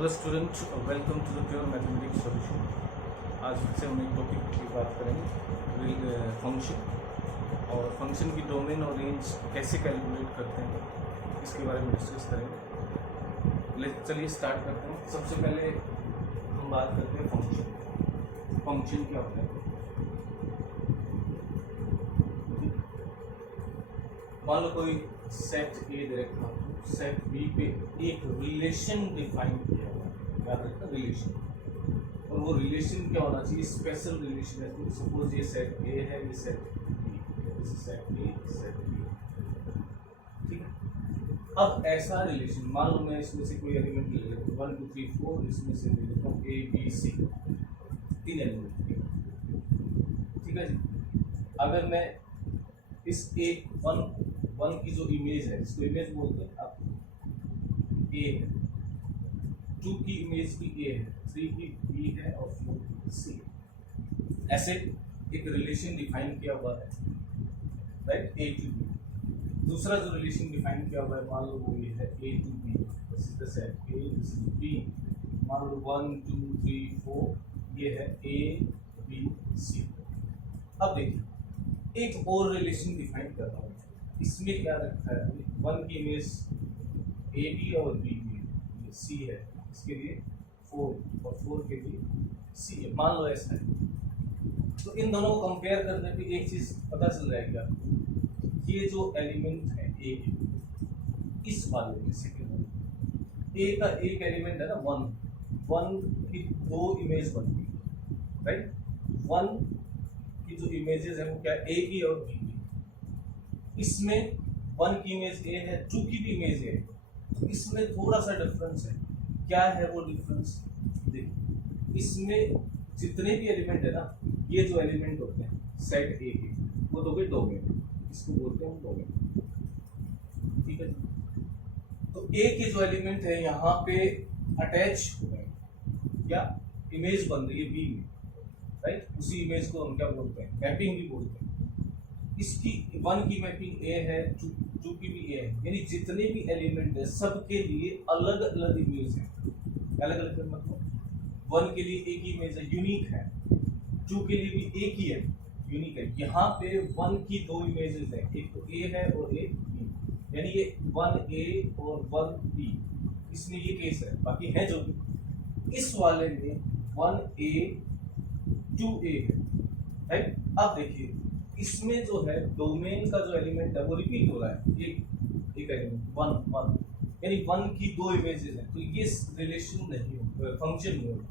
Hello student, welcome to the pure mathematics solution. आज से हम एक टॉपिक की बात करेंगे, फंक्शन और फंक्शन की डोमेन और रेंज कैसे कैलकुलेट करते हैं, इसके बारे में डिस्कस करेंगे। चलिए स्टार्ट करते हैं। सबसे पहले हम बात करते हैं फंक्शन। फंक्शन क्या होता है? मान लो कोई सेट ए दे रखा, सेट बी पे एक रिलेशन डिफाइन किया हुआ है, याद रखना रिलेशन। और वो रिलेशन क्या होना चाहिए? स्पेशल रिलेशन है। तो सपोज ये सेट ए है, ये set B, this is set A, set B, ठीक है। अब ऐसा रिलेशन, मान लो मैं इसमें से कोई एलिमेंट ले लेता हूँ 1 2 3 4, इसमें से ले लेता हूँ ए बी सी, 3 एलिमेंट, ठीक है जी। अगर मैं इस ए वन की जो इमेज है, इसको इमेज बोलते हैं आप, ए है, 2 की इमेज भी ए है, 3 की बी है और 4 की सी है। ऐसे एक रिलेशन डिफाइन किया हुआ है, राइट, ए टू बी। दूसरा जो रिलेशन डिफाइन किया हुआ है, मान लो वो ये है A to B, this is the set A, this is B. मान लो 1 2 3 4, ये है ए बी सी। अब देखिए एक और रिलेशन डिफाइन कर रहा हूँ, इसमें क्या रखा है? 1 की इमेज ए बी और बी में सी है, इसके लिए 4 और 4 के लिए सी है। मान लो ऐसा है, तो इन दोनों को कंपेयर करने पे एक चीज पता चल जाएगी आपको। ये जो एलिमेंट है ए के, इस वाले में सेकेंड ए का एक एलिमेंट है ना 1 की 2 इमेज बनती है, राइट। 1 की जो इमेजेस है वो क्या, ए की और बी की। इसमें 1 की इमेज ए है, 2 की भी इमेज ए है, तो इसमें थोड़ा सा डिफरेंस है। क्या है वो डिफरेंस? देखिए इसमें जितने भी एलिमेंट है ना, ये जो एलिमेंट होते हैं सेट ए के, वो तो डोमेन, इसको बोलते हैं डोमेन, ठीक है। तो ए के जो एलिमेंट है यहाँ पे अटैच हो गए, क्या इमेज बन रही है बी में, राइट। उसी इमेज को हम क्या बोलते हैं? मैपिंग भी बोलते हैं। इसकी 1 की मैपिंग ए है, 2 की भी ए है, यानी जितने भी एलिमेंट है सबके लिए अलग अलग इमेज है। अलग अलग मतलब 1 के लिए एक ही इमेज है, यूनिक है। 2 के लिए भी एक ही है, यूनिक है। यहाँ पे 1 की 2 इमेजेस है, एक तो ए है और एक बी, यानी ये 1 ए और 1 बी, इसमें ये केस है। बाकी है जो भी, इस वाले में 1 ए 2 ए है, राइट। अब देखिए इसमें जो है डोमेन का जो एलिमेंट है वो रिपीट हो रहा है, एक एलिमेंट 1 यानी 1 की 2 इमेजेस है, तो ये रिलेशन नहीं होगा, फंक्शन नहीं होगा।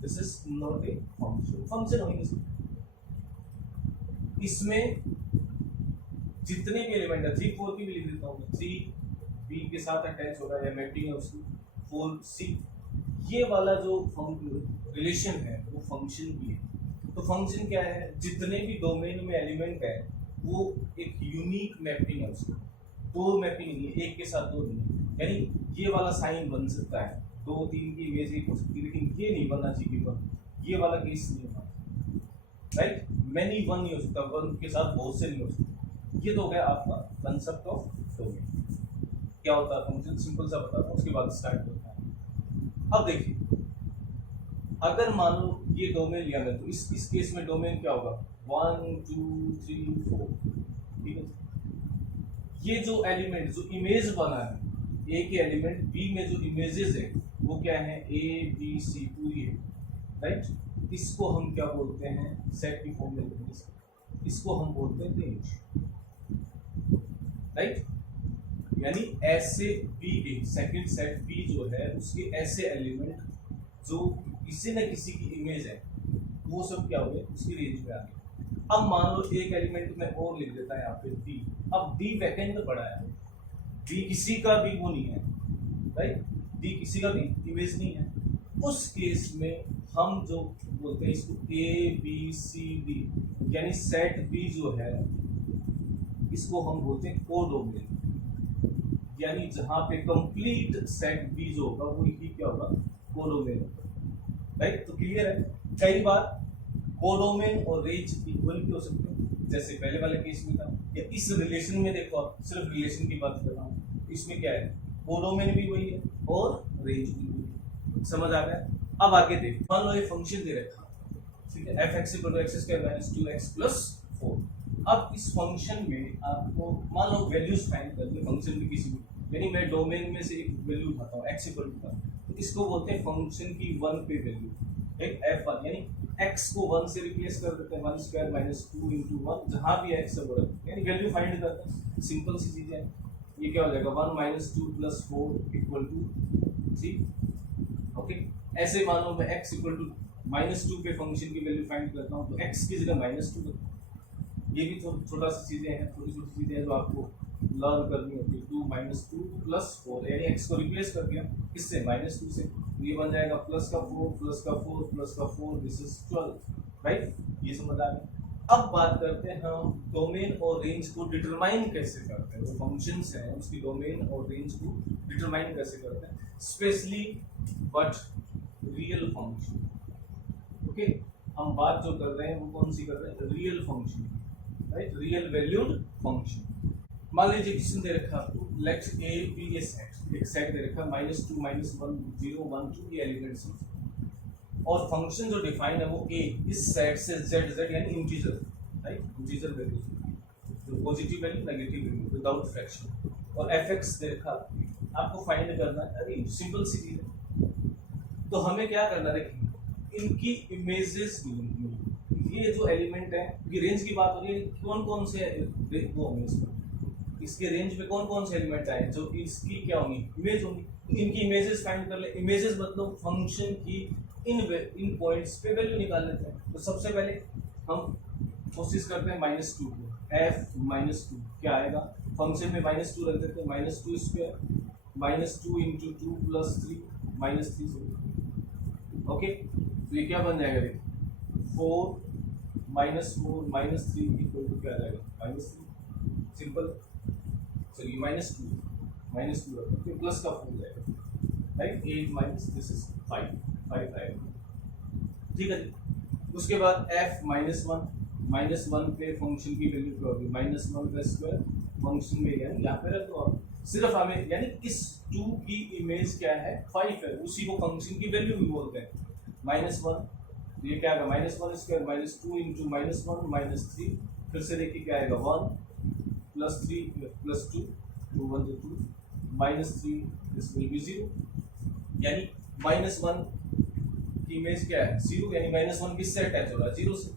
This is not a function. Function हो नहीं सकता। इसमें जितने भी एलिमेंट है, 3 4 की भी लिख देता हूँ, 3 बी के साथ अटैच हो रहा है, मैपिंग है उसकी 4 सी, ये वाला जो रिलेशन है वो फंक्शन भी है। तो फंक्शन क्या है? जितने भी डोमेन में एलिमेंट है वो एक यूनिक मैपिंग है उसकी, 2 मैपिंग नहीं है, एक के साथ 2 नहीं है। यानी ये वाला साइन बन सकता है, 2 3 की इमेज एक हो सकती है, लेकिन ये नहीं बनना चाहिए, ये वाला केस नहीं होगा, राइट। मैनी 1 नहीं हो सकता, 1 के साथ बहुत से नहीं हो सकते। ये तो हो गया आपका कंसेप्ट ऑफ डोमेन। क्या होता है फंक्शन? सिंपल सा बताता हूँ, उसके बाद स्टार्ट करता है। अब देखिए अगर मान लो ये डोमेन लिया मैं, तो इस केस में डोमेन क्या होगा? 1 2 3 4, ठीक है। ये जो एलिमेंट जो इमेज बना है ए के एलिमेंट, बी में जो इमेजेस है वो क्या है? ए बी सी पूरी है, राइट। इसको हम क्या बोलते हैं? सेट की फॉर्म में इसको हम बोलते हैं रेंज, राइट। यानी ऐसे बी, सेकंड सेट बी जो है उसके ऐसे एलिमेंट जो किसी न किसी की इमेज है, वो सब क्या हो गए? उसकी रेंज में आ गए। अब मान लो एक एलिमेंट में और लिख देता है यहाँ पे डी। अब डी वैकेंट पड़ा है, डी किसी का भी वो नहीं है, राइट। डी किसी का भी इमेज नहीं है। उस केस में हम जो बोलते हैं इसको ए बी सी डी, यानी सेट बी जो है इसको हम बोलते हैं कोडोमेन। यानी जहां पे कंप्लीट सेट बी जो होगा वो ही क्या होगा? कोडोमेन होगा, राइट। तो क्लियर है। कई बार कोडोमेन और रेंज इक्वल भी हो सकते हैं, जैसे पहले वाले केस में था, या इस रिलेशन में देखो आप, सिर्फ रिलेशन की बात कर रहा हूँ, इसमें क्या है? कोडोमेन भी वही है और रेंज भी वही है। समझ आ गया? अब आगे देखिए, मान लो ये फंक्शन दे रखा, ठीक है, f x equal to x square minus 2x plus 4। अब इस फंक्शन में आपको मान लो वैल्यूज फाइंड करनी है फंक्शन में किसी भी, यानी मैं डोमेन में से एक वैल्यू उठाता हूँ x इक्वल टू 1, तो इसको बोलते हैं फंक्शन की 1 पे वैल्यू, एक f1, यानी x को 1 से रिप्लेस कर देते हैं, 1 स्क्वायर माइनस 2 इंटू 1, जहाँ भी x है वो रखते हैं, यानी वैल्यू फाइंड करते हैं। सिंपल सी चीज़ है, ये क्या हो जाएगा 1 minus 2 plus 4 equal to 3। Okay, ऐसे मान लो मैं x इक्वल टू -2 पे फंक्शन की वैल्यू फाइंड करता हूँ, तो x की जगह -2, ये भी छोटा सी चीज़ें हैं, छोटी छोटी चीज़ें हैं जो आपको लर्न करनी होती है। 2 माइनस 2 प्लस 4, यानी x को रिप्लेस कर दिया किससे, -2 से, तो ये बन जाएगा प्लस का 4 प्लस का 4 प्लस का 4, दिस इज 12, राइट? ये समझ आ गया। अब बात करते हैं हम डोमेन और रेंज को डिटरमाइन कैसे करते हैं, जो फंक्शंस हैं उसकी डोमेन और रेंज को डिटरमाइन कैसे करते हैं, specially but real function. Okay, हम बात जो कर रहे हैं वो कौन सी कर रहे हैं, real function, right, real valued function. मान लीजिए किसी दे रखा आपको, let A be a set, एक सेट दे रखा -2 -1 0 1 2 ये एलिमेंट्स हैं, और फंक्शन जो डिफाइन है वो ए इस सेट से जेड जेड यानी इंटीजर, राइट, इंटीजर वैल्यूज, जो positive value negative value without fraction, और एफ एक्स दे रखा आपको फाइंड करना है। अरे सिंपल सी चीज है, तो हमें क्या करना है, इनकी इमेजेस ये जो एलिमेंट है, ये रेंज की बात हो रही है, कौन कौन से वो होंगे इसमें, इसके रेंज में कौन कौन से एलिमेंट आए जो इसकी क्या होंगी, इमेज होंगी, इनकी इमेजेस फाइंड कर ले। इमेजेस मतलब फंक्शन की इन पॉइंट्स पे वैल्यू निकाल लेते हैं। तो सबसे पहले हम कोशिश करते हैं -2 को, f -2 क्या आएगा, फंक्शन में -2 रख देते हैं, -2 स्क्वायर -2 इंटू 2 प्लस 3 -3। ओके, तो ये क्या बन जाएगा, देखिए 4 -4 -3 इक्वल टू क्या आ जाएगा, -3, सिंपल। चलिए -2 फिर प्लस का 4 जाएगा, राइट, 8 माइनस दिस इज 5 आएगा, ठीक है जी। उसके बाद f -1 पे फंक्शन की वैल्यू क्या होगी, -1 का स्क्वायर, फंक्शन में यानी यहाँ पे रख दो आप, सिर्फ हमें यानी इस 2 की इमेज क्या है, 5 है, उसी को फंक्शन की वैल्यू भी बोलते हैं। -1, ये क्या आएगा, -1 स्क्वायर -2 इंटू -1 -3, फिर से देखिए क्या आएगा, 1 plus 3 plus 2 2 1 2 -3, this will be 0, यानी -1 की इमेज क्या है, 0, यानी -1 किससे अटैच हो रहा है, 0 से।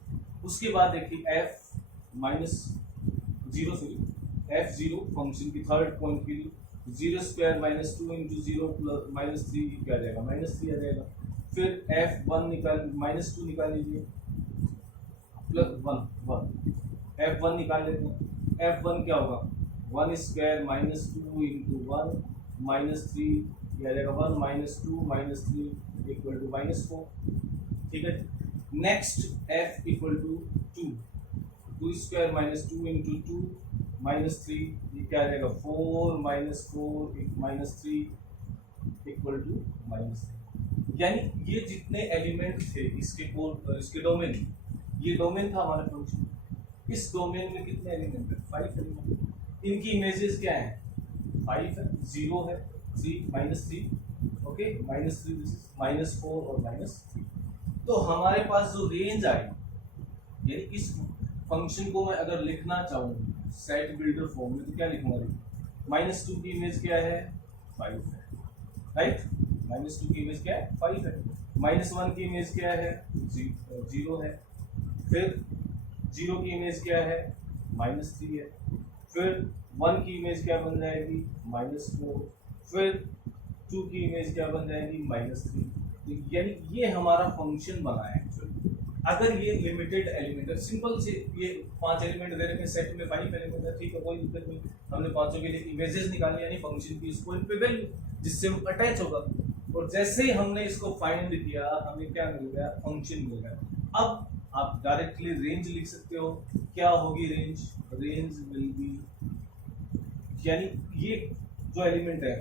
उसके बाद देखिए f0 फंक्शन की थर्ड पॉइंट के लिए 0 स्क्वायर -2 इंटू 0 प्लस -3 क्या आ जाएगा, -3 आ जाएगा। फिर f1 -2 निकाल लीजिए, प्लस 1 f1 निकाल लेते हैं, f1 क्या होगा, 1 स्क्वायर -2 इंटू 1 -3 ये आ जाएगा 1 -2 -3 इक्वल टू -4, ठीक है। Next f equal to 2 square -2 into 2 -3 ये क्या आ जाएगा, 4 -3 इक्वल टू -3, यानी ये जितने एलिमेंट थे इसके डोमेन, ये डोमेन था हमारा फंक्शन, इस डोमेन में कितने एलिमेंट है, 5 एलिमेंट, इनकी इमेजेस क्या है, 5 है, 0 है, 3 -3, ओके, -3 दिस इज -4 और -3। तो हमारे पास जो रेंज आई, यानी इस फंक्शन को मैं अगर लिखना चाहूँ सेट बिल्डर फॉर्म में, तो क्या लिखूंगा, -2 की इमेज क्या है, 5 है, राइट, -2 की इमेज क्या है, 5 है, -1 की इमेज क्या है, 0 है, फिर 0 की इमेज क्या है, -3 है, फिर 1 की इमेज क्या बन जाएगी, -4, फिर 2 की इमेज क्या बन जाएगी, -3। तो यानी ये हमारा फंक्शन बना है एक्चुअली। अगर ये लिमिटेड एलिमेंट है, सिंपल से ये 5 एलिमेंट दे रखे हैं, सेट में 5 एलिमेंट है, ठीक है, कोई दिक्कत नहीं, हमने पांचों के लिए इमेजेस निकाली, यानी फंक्शन की इस पॉइंट पे वैल्यू जिससे वो अटैच होगा, और जैसे ही हमने इसको फाइंड किया हमें क्या मिल गया, फंक्शन मिल गया। अब आप डायरेक्टली रेंज लिख सकते हो, क्या होगी रेंज विल बी, यानी ये जो एलिमेंट है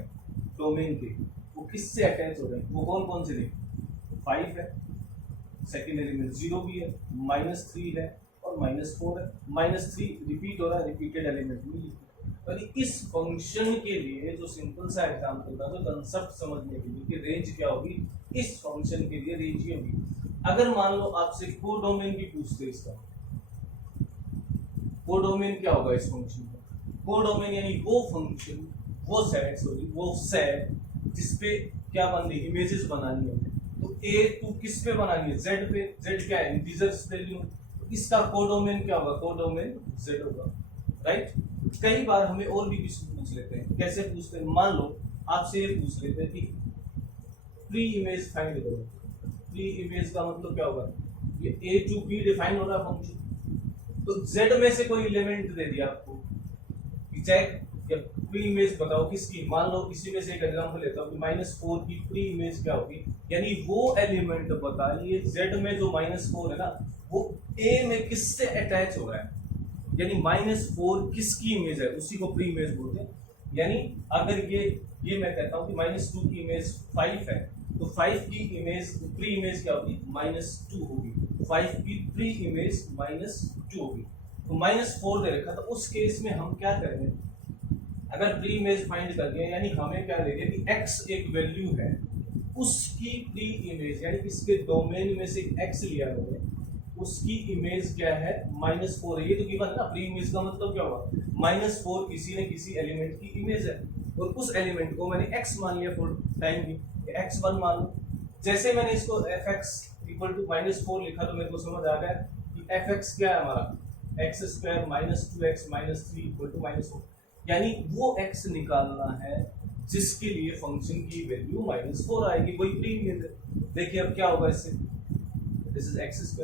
डोमेन के वो किससे अटैच हो रहे हैं, वो कौन कौन से थे, 5 है, सेकेंड एलिमेंट 0 भी है, -3 है और -4 है, -3 रिपीट हो रहा है, रिपीटेड एलिमेंट भी। और इस फंक्शन के लिए जो सिंपल सा एग्जांपल था, जो कंसेप्ट समझने के लिए कि रेंज क्या होगी, इस फंक्शन के लिए रेशियो भी। अगर मान लो आपसे कोडोमेन भी पूछते इसका, कोडोमेन क्या होगा इस फंक्शन का? कोडोमेन यानी वो फंक्शन, वो सेट जिसपे क्या बननी, इमेजेस बनानी है। तो A2 किस पे बनानी है? Z पे। Z क्या है? Integers value. तो इसका कोडोमेन क्या होगा? कोडोमेन Z होगा, राइट। कई बार हमें और भी क्वेश्चन पूछ लेते हैं। कैसे पूछते हैं? मान लो आपसे ये पूछ लेते हैं कि प्री इमेज फाइंड करो। प्री इमेज का मतलब क्या होगा? ये A2 B डिफाइन हो रहा फंक्शन, तो Z में से कोई एलिमेंट दे दिया आपको कि चेक या प्री इमेज बताओ किसकी। मान लो इसी में से एक एग्जांपल लेता हूं कि -4 की प्री इमेज क्या होगी, यानी वो एलिमेंट बताइए Z में जो -4 है ना, वो A में किससे अटैच हो रहा है, यानी -4 किसकी इमेज है, उसी को प्री इमेज बोलते हैं। यानी अगर ये मैं कहता हूं कि -2 की इमेज 5 है, तो 5 की इमेज प्री इमेज क्या होगी? -2 होगी। 5 की प्री इमेज -2 होगी। तो -4 दे रखा, तो उस केस में हम क्या करेंगे? अगर प्री इमेज फाइंड कर दिया, यानी हमें क्या देंगे कि x एक वैल्यू है, उसकी प्री इमेज यानी इसके डोमेन में से x लिया हमने, उसकी इमेज क्या है? -4 है। ये तो गिवन ना, प्री इमेज का मतलब क्या हुआ? -4 किसी न किसी एलिमेंट की इमेज है, और उस एलिमेंट को मैंने x मान लिया फॉर टाइम की, x1 मान लो। जैसे मैंने इसको fx इक्वल टू -4 लिखा, तो मेरे को समझ आ गया कि fx क्या है हमारा? x² - 2x - 3 equal to -4। यानी वो x निकालना है जिसके लिए फंक्शन की वैल्यू -4 आएगी, वही प्री इमेज है। देखिए अब क्या होगा इससे, दिस इज x²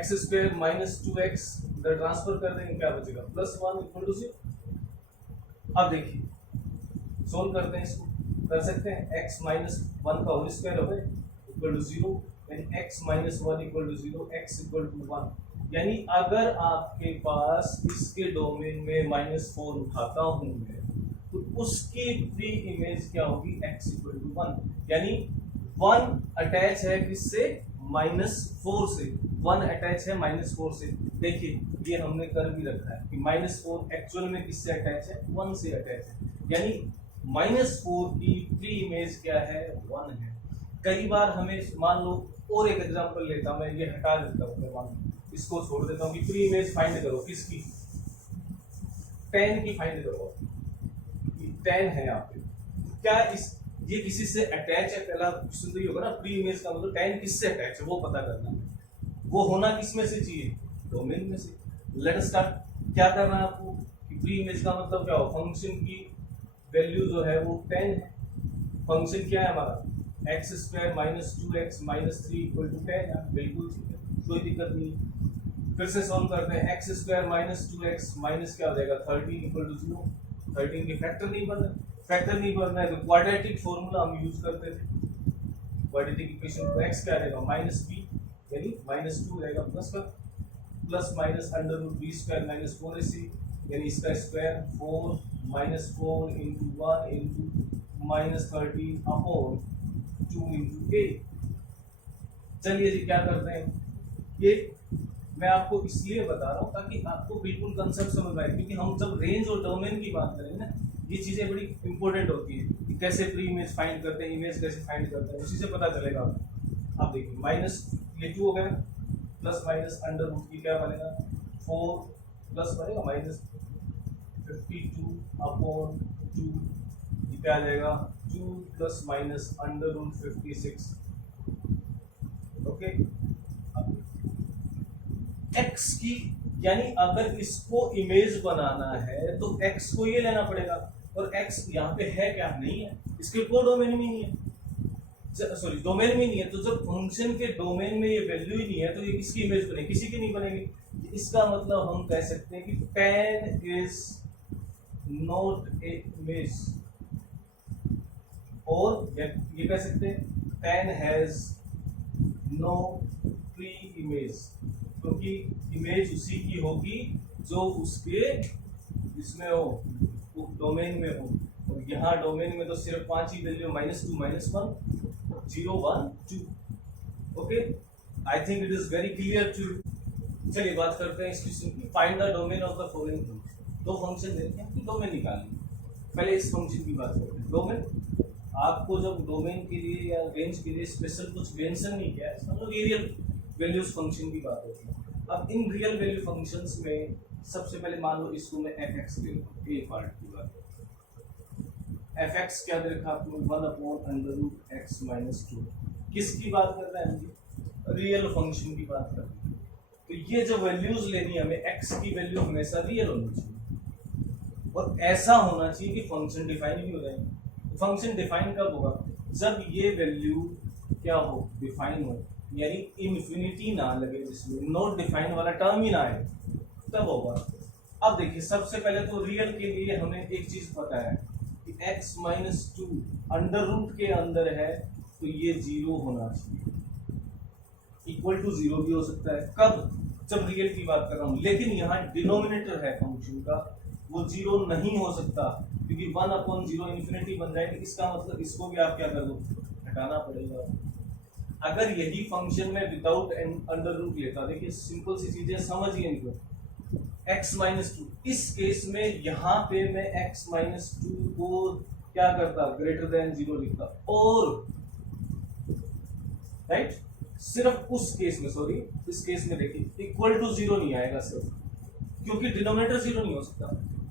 - 2x इधर ट्रांसफर कर देंगे, क्या बचेगा? +1 इक्वल टू 0। अब देखिए सोल्व करते हैं इसको, कर सकते हैं। x - 1 का होल स्क्वायर हो गया इक्वल टू 0, यानी x - 1 equal to 0, x equal to 1। यानी अगर आपके पास इसके डोमेन में -4 उठाता हूं मैं, तो उसकी प्री इमेज क्या होगी? x equal to 1। यानी 1 अटैच है किससे? -4 से। 1 अटैच है -4 से। देखिए ये हमने कर भी रखा है कि -4 एक्चुअल में किससे अटैच है? 1 से अटैच है। यानी -4 की प्री इमेज क्या है? 1 है। कई बार हमें मान लो, और एक एग्जांपल लेता हूं मैं, ये हटा देता हूं मैं, मान लो इसको छोड़ देता हूं कि प्री इमेज फाइंड करो किसकी? 10 की फाइंड करो। 10 है यहाँ पे, क्या ये किसी से अटैच है? पहला क्वेश्चन तो ये होगा ना, प्री इमेज का मतलब 10 किससे अटैच है वो पता करना है। वो होना किस में से चाहिए? डोमेन में से। Let us start. क्या करना है आपको कि प्री इमेज का मतलब क्या हो? फंक्शन की वैल्यू जो है वो 10 है। फंक्शन क्या है हमारा? x² - 2x - 3 इक्वल टू 10 है। बिल्कुल ठीक है, कोई दिक्कत नहीं। फिर से सॉल्व करते हैं। x² - 2x माइनस क्या हो जाएगा? 13 इक्वल टू 0। 13 के फैक्टर नहीं बनना, फैक्टर नहीं बनना है तो क्वाड्रेटिक फॉर्मूला हम यूज करते थे। क्वाड्रेटिक इक्वेशन को x क्या रहेगा? -b, यानी -2 रहेगा, प्लस का प्लस माइनस √b² - 4ac, यानी इसका स्क्वायर 4 - 4 × 1 × -13 अपॉन 2 × a। चलिए जी क्या करते हैं, ये मैं आपको इसलिए बता रहा हूँ ताकि आपको बिल्कुल कंसेप्ट समझ आए, क्योंकि हम जब रेंज और डोमेन की बात करेंगे ना, ये चीजें बड़ी इंपॉर्टेंट होती है कि कैसे प्री इमेज फाइंड करते हैं, इमेज कैसे फाइंड करते हैं, उसी से पता चलेगा आपको। आप देखिए माइनस ये 2 हो गया, प्लस माइनस अंडर रूट की क्या बनेगा? 4 प्लस बनेगा -52 अपॉन 2, ये क्या आ जाएगा? 2 plus minus under root 56। Okay, x की, यानी अगर इसको इमेज बनाना है तो x को ये लेना पड़ेगा, और x यहाँ पे है क्या? नहीं है, इसके कोई डोमेन में नहीं है, सॉरी डोमेन में नहीं है। तो जब फंक्शन के डोमेन में ये वैल्यू ही नहीं है तो ये किसकी इमेज बनेगी? किसी की नहीं बनेगी। इसका मतलब हम कह सकते हैं कि 10 इज नॉट ए इमेज, और ये कह सकते हैं 10 हैज नो प्री इमेज, क्योंकि इमेज उसी की होगी जो उसके इसमें हो, डोमेन में हो, और यहाँ डोमेन में तो सिर्फ 5 ही value, -2 - 1 0 1 2। Okay, I think it is very clear too. चलिए बात करते हैं इस क्वेश्चन की। Find the domain of the following function. दो फंक्शन देते हैं, डोमेन निकालेंगे। पहले इस फंक्शन की बात करते हैं। डोमेन आपको जब डोमेन के लिए या रेंज के लिए स्पेशल कुछ मेंशन नहीं किया है, मतलब ये रियल वैल्यूज फंक्शन की बात होती है। अब इन रियल वैल्यू फंक्शंस में सबसे पहले मान लो इसको मैं एफ एक्स ले लूँ, ए पार्ट की बात। एफ एक्स क्या दे रखा आपको, 1/√x-2। किसकी बात कर रहे हैं जी? रियल फंक्शन की बात कर रहे हैं। तो ये जो वैल्यूज लेनी है हमें, x की वैल्यू हमेशा रियल होनी चाहिए और ऐसा होना चाहिए कि फंक्शन डिफाइन भी हो जाए। फंक्शन डिफाइन कब होगा? जब ये वैल्यू क्या हो, डिफाइन हो, यानी इन्फिनिटी ना लगे, जिसमें नॉट डिफाइन वाला टर्म ही ना आए, तब होगा। अब देखिए सबसे पहले तो रियल के लिए हमें एक चीज पता है कि x-2 अंडर रूट के अंदर है, तो ये 0 होना चाहिए। इक्वल टू 0 भी हो सकता है, कब? जब रियल की बात कर रहा हूं। लेकिन यहाँ डिनोमिनेटर है फंक्शन का, वो 0 नहीं हो सकता, क्योंकि 1/0 इन्फिनिटी बन जाएगी। इसका मतलब इसको भी आप क्या कर दो, हटाना पड़ेगा। अगर यही फंक्शन में विदाउट अंडर रूट लेता, देखिए सिंपल सी चीजें समझिए इनको, x-2, इस केस में यहाँ पे मैं x-2 को क्या करता, ग्रेटर देन 0 लिखता, और राइट सिर्फ उस केस में, सॉरी इस केस में देखिए इक्वल टू 0 नहीं आएगा सिर्फ, क्योंकि डिनोमिनेटर 0 नहीं हो सकता।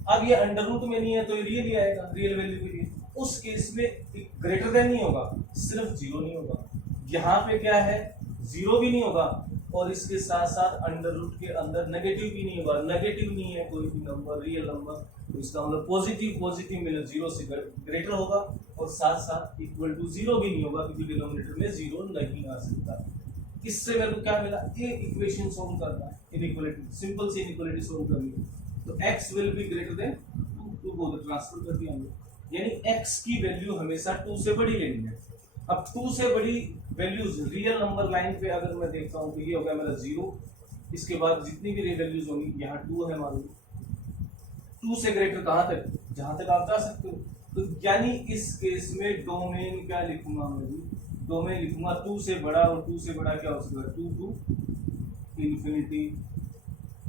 अब ये अंडर रूट में नहीं है तो ये रियल ही आएगा, रियल वैल्यू के लिए। उस केस में ग्रेटर देन नहीं होगा, सिर्फ 0 नहीं होगा। यहाँ पे क्या है, 0 भी नहीं होगा, और इसके साथ साथ अंडर रूट के अंदर नेगेटिव भी नहीं होगा। नेगेटिव नहीं है कोई भी नंबर, रियल नंबर, तो इसका मतलब पॉजिटिव मिले 0 से ग्रेटर होगा, और साथ साथ इक्वल टू 0 भी नहीं होगा, क्योंकि डिनोमिनेटर में 0 नहीं आ सकता। इससे मेरे को क्या मिला, ये इक्वेशन सॉल्व करना है, इनइक्वालिटी, सिंपल सी इनइक्वालिटी सॉल्व करनी है। तो x will be greater than 2 को ट्रांसफर कर दिया हमने, यानी x की वैल्यू हमेशा 2 से बड़ी लेनी है। अब 2 से बड़ी वैल्यूज रियल नंबर लाइन पे अगर मैं देखता हूँ तो ये हो गया मेरा 0, इसके बाद जितनी भी वैल्यूज होंगी, यहाँ 2 है मान लो, 2 से ग्रेटर कहाँ तक, जहां तक आप जा सकते हो। तो यानी इस केस में डोमेन क्या लिखूंगा मैं जी, डोमेन लिखूंगा 2 से बड़ा, और 2 से बड़ा क्या हो सकता है, 2 टू इन्फिनिटी,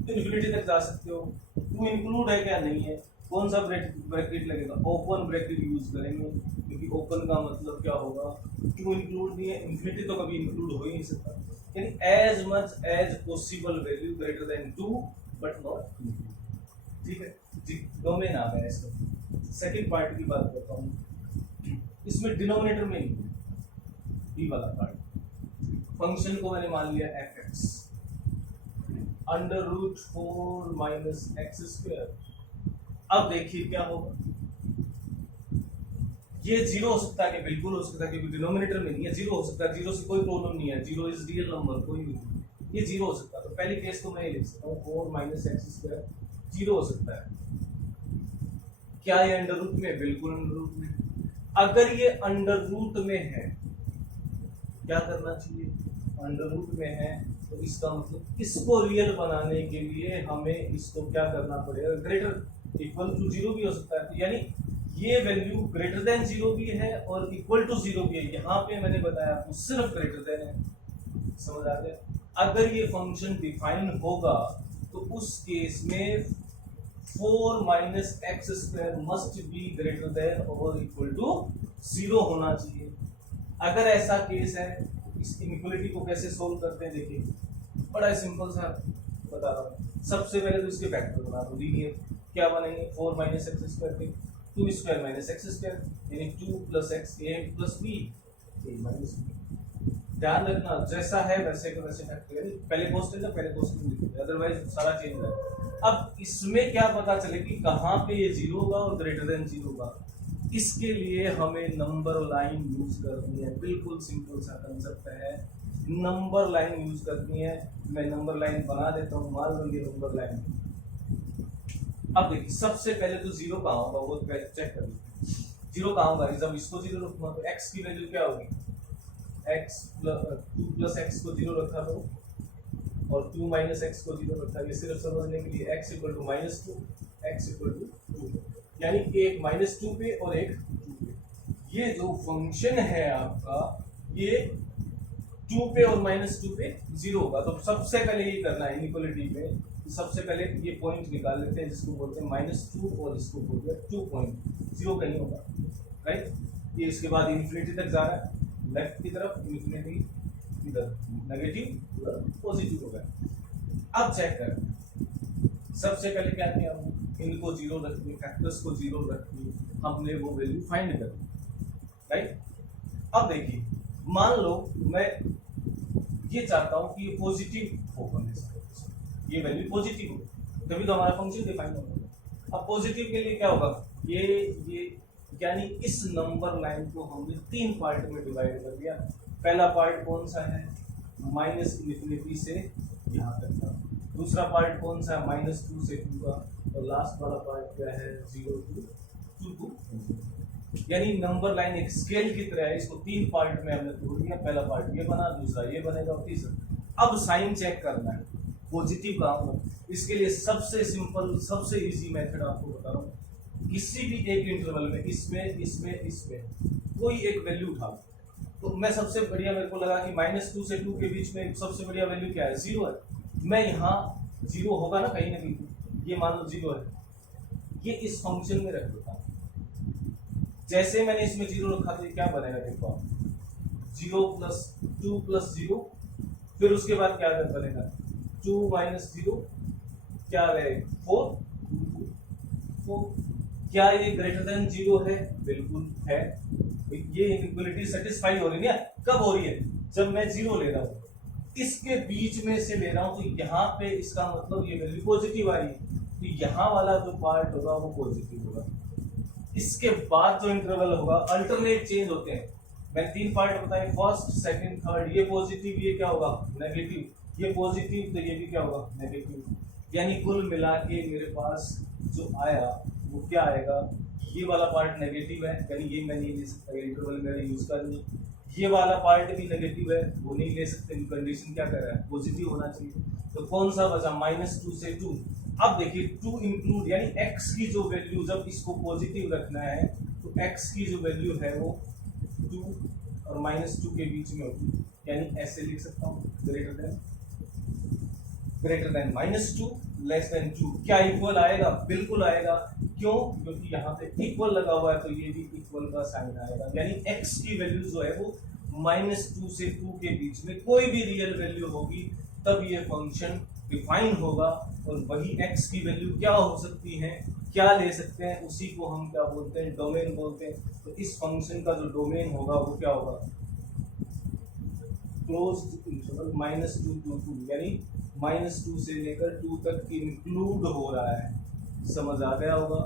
इन्फिनिटी तक जा सकते हो। 2 इंक्लूड है क्या, नहीं है, कौन सा ब्रैकेट लगेगा, ओपन ब्रैकेट यूज करेंगे, क्योंकि ओपन का मतलब क्या होगा, 2 इंक्लूड नहीं है, इन्फिनिटी तो कभी इंक्लूड हो ही नहीं सकता। यानी as much as possible value greater than 2 but not infinity, ठीक है जी। डोमेन आ गया इसका। सेकंड पार्ट की बात करता हूँ, इसमें डिनोमिनेटर में ही वाला पार्ट, फंक्शन को मैंने मान लिया f(x) √4 - x²। अब देखिए क्या होगा, ये 0 हो सकता है कि बिल्कुल हो सकता है, क्योंकि डिनोमिनेटर में नहीं है, 0 हो सकता है, 0 से कोई प्रॉब्लम नहीं है, 0 इज रियल नंबर, कोई भी ये 0 हो सकता है। तो पहली केस को मैं ये लिख सकता हूँ 4 - x² 0 हो सकता है। क्या ये अंडर रूट में, बिल्कुल अंडर रूट में। अगर ये अंडर रूट में है, क्या करना चाहिए, अंडर रूट में है, तो इसका मतलब इसको रियल बनाने के लिए हमें इसको क्या करना पड़ेगा, ग्रेटर इक्वल टू 0 भी हो सकता है। तो यानी ये वैल्यू ग्रेटर देन 0 भी है और इक्वल टू 0 भी है। यहाँ पे मैंने बताया आपको सिर्फ ग्रेटर देन है, समझ आ गया। अगर ये फंक्शन डिफाइन होगा तो उस केस में 4 - x² must be greater than और इक्वल टू 0 होना चाहिए। अगर ऐसा केस है, इस इनइक्वालिटी को कैसे सोल्व करते हैं, देखिए बड़ा सिंपल सा बता रहा हूँ। सबसे पहले तो इसके फैक्टर बना दो, लीनियर क्या बनेंगे, 4 - x² के 2² - x², यानी 2 + x a + b a - b। ध्यान रखना जैसा है वैसे का वैसे फैक्टर, यानी पहले क्वेश्चन है पहले क्वेश्चन लिखिए, अदरवाइज सारा चेंज है। अब इसमें क्या पता चले कि कहाँ पे ये 0 होगा और ग्रेटर देन 0 होगा, इसके लिए हमें नंबर लाइन यूज करनी है। बिल्कुल सिंपल सा कंसेप्ट है, नंबर लाइन यूज करनी है। मैं नंबर लाइन बना देता हूँ, मान लो ये नंबर लाइन। अब देखिए सबसे पहले तो 0 कहाँ होगा वो चेक कर लीजिए, 0 कहाँ होगा, जब इसको 0 रखूंगा तो x की वैल्यू क्या होगी, 2 + x को 0 रखा तो, और 2 - x को 0 रखा। ये सिर्फ समझने के लिए x = -2 x = 2, यानी एक -2 पे और एक 2 पे। ये जो फंक्शन है आपका, ये 2 पे और -2 पे 0 होगा। तो सबसे पहले ये करना है इनइक्वालिटी में, सबसे पहले ये पॉइंट निकाल लेते हैं जिसको बोलते हैं -2 और इसको बोलते हैं 2 पॉइंट, 0 कहीं होगा, राइट। ये इसके बाद इन्फिनिटी तक जा रहा है, लेफ्ट की तरफ इन्फिनिटी, इधर नेगेटिव उधर पॉजिटिव हो गया। अब चेक करते हैं, सबसे पहले क्या किया हमने, इनको जीरो रख दिए, फैक्टर्स को जीरो रख दिए, हमने वो वैल्यू फाइंड कर दी, राइट। अब देखिए, मान लो मैं ये चाहता हूं कि ये पॉजिटिव हो, हमेशा ये वैल्यू पॉजिटिव हो, तभी तो हमारा फंक्शन डिफाइन होगा। अब पॉजिटिव के लिए क्या होगा, ये यानी इस नंबर लाइन को हमने 3 पार्ट में डिवाइड कर दिया। पहला पार्ट कौन सा है, माइनस इन्फिनिटी से यहाँ तक का, दूसरा पार्ट कौन सा है, -2 से 2 का, और लास्ट वाला पार्ट क्या है, 0 to 2। यानी नंबर लाइन एक स्केल की तरह है, इसको 3 पार्ट में हमने तोड़ दिया। पहला पार्ट ये बना, दूसरा ये बनेगा, और तीसरा। अब साइन चेक करना है, पॉजिटिव का होगा। इसके लिए सबसे सिंपल, सबसे इजी मेथड आपको बता रहा हूँ, किसी भी एक इंटरवल में, इसमें कोई एक वैल्यू उठा, तो मैं सबसे बढ़िया, मेरे को लगा कि -2 से 2 के बीच में सबसे बढ़िया वैल्यू क्या है, 0 है। मैं यहाँ 0 होगा ना कहीं ना कहीं, ये मान लो 0 है, ये इस फंक्शन में रख देता हूँ। जैसे मैंने इसमें 0 रखा तो ये क्या बनेगा, देखो आप, 0 + 2 + 0, फिर उसके बाद क्या बनेगा, 2 - 0 क्या रहेगा, 4। क्या ये ग्रेटर देन 0 है, बिल्कुल है। ये इनइक्वालिटी सेटिस्फाई हो रही है, कब हो रही है, जब मैं 0 ले रहा हूँ, इसके बीच में से ले रहा हूँ, तो यहाँ पे इसका मतलब ये वैल्यू पॉजिटिव आ रही है, तो यहाँ वाला जो पार्ट होगा वो पॉजिटिव होगा। इसके बाद जो इंटरवल होगा, अल्टरनेट चेंज होते हैं। मैं 3 पार्ट बताए, फर्स्ट, सेकंड, थर्ड, ये पॉजिटिव, ये क्या होगा, नेगेटिव, ये पॉजिटिव, तो ये भी क्या होगा, नेगेटिव। यानी कुल मिला के मेरे पास जो आया वो क्या आएगा, ये वाला पार्ट नेगेटिव है, यानी ये मैं नहीं ले सकता, ये इंटरवल मेरा यूज कर नहीं। ये वाला पार्ट भी नेगेटिव है, वो नहीं ले सकते, कंडीशन क्या कर रहा है, पॉजिटिव होना चाहिए। तो कौन सा बचा, -2 से 2। अब देखिए 2 इंक्लूड, यानी x की जो वैल्यू, जब इसको पॉजिटिव रखना है तो x की जो वैल्यू है वो 2 और -2 के बीच में होगी, यानी ऐसे लिख सकता हूँ, ग्रेटर देन -2 <2। क्या इक्वल आएगा, बिल्कुल आएगा। क्यों, क्योंकि यहाँ पे इक्वल लगा हुआ है, तो ये भी इक्वल का साइन आएगा। यानी x की वैल्यू जो है वो -2 से 2 के बीच में कोई भी रियल वैल्यू होगी, तब ये फंक्शन डिफाइन होगा। और वही x की वैल्यू क्या हो सकती है, क्या ले सकते हैं, उसी को हम क्या बोलते हैं, डोमेन बोलते हैं। तो इस फंक्शन का जो डोमेन होगा वो क्या होगा, क्लोज्ड इंटरवल -2 to 2, यानी -2 से लेकर 2 तक इंक्लूड हो रहा है। समझ आ गया होगा।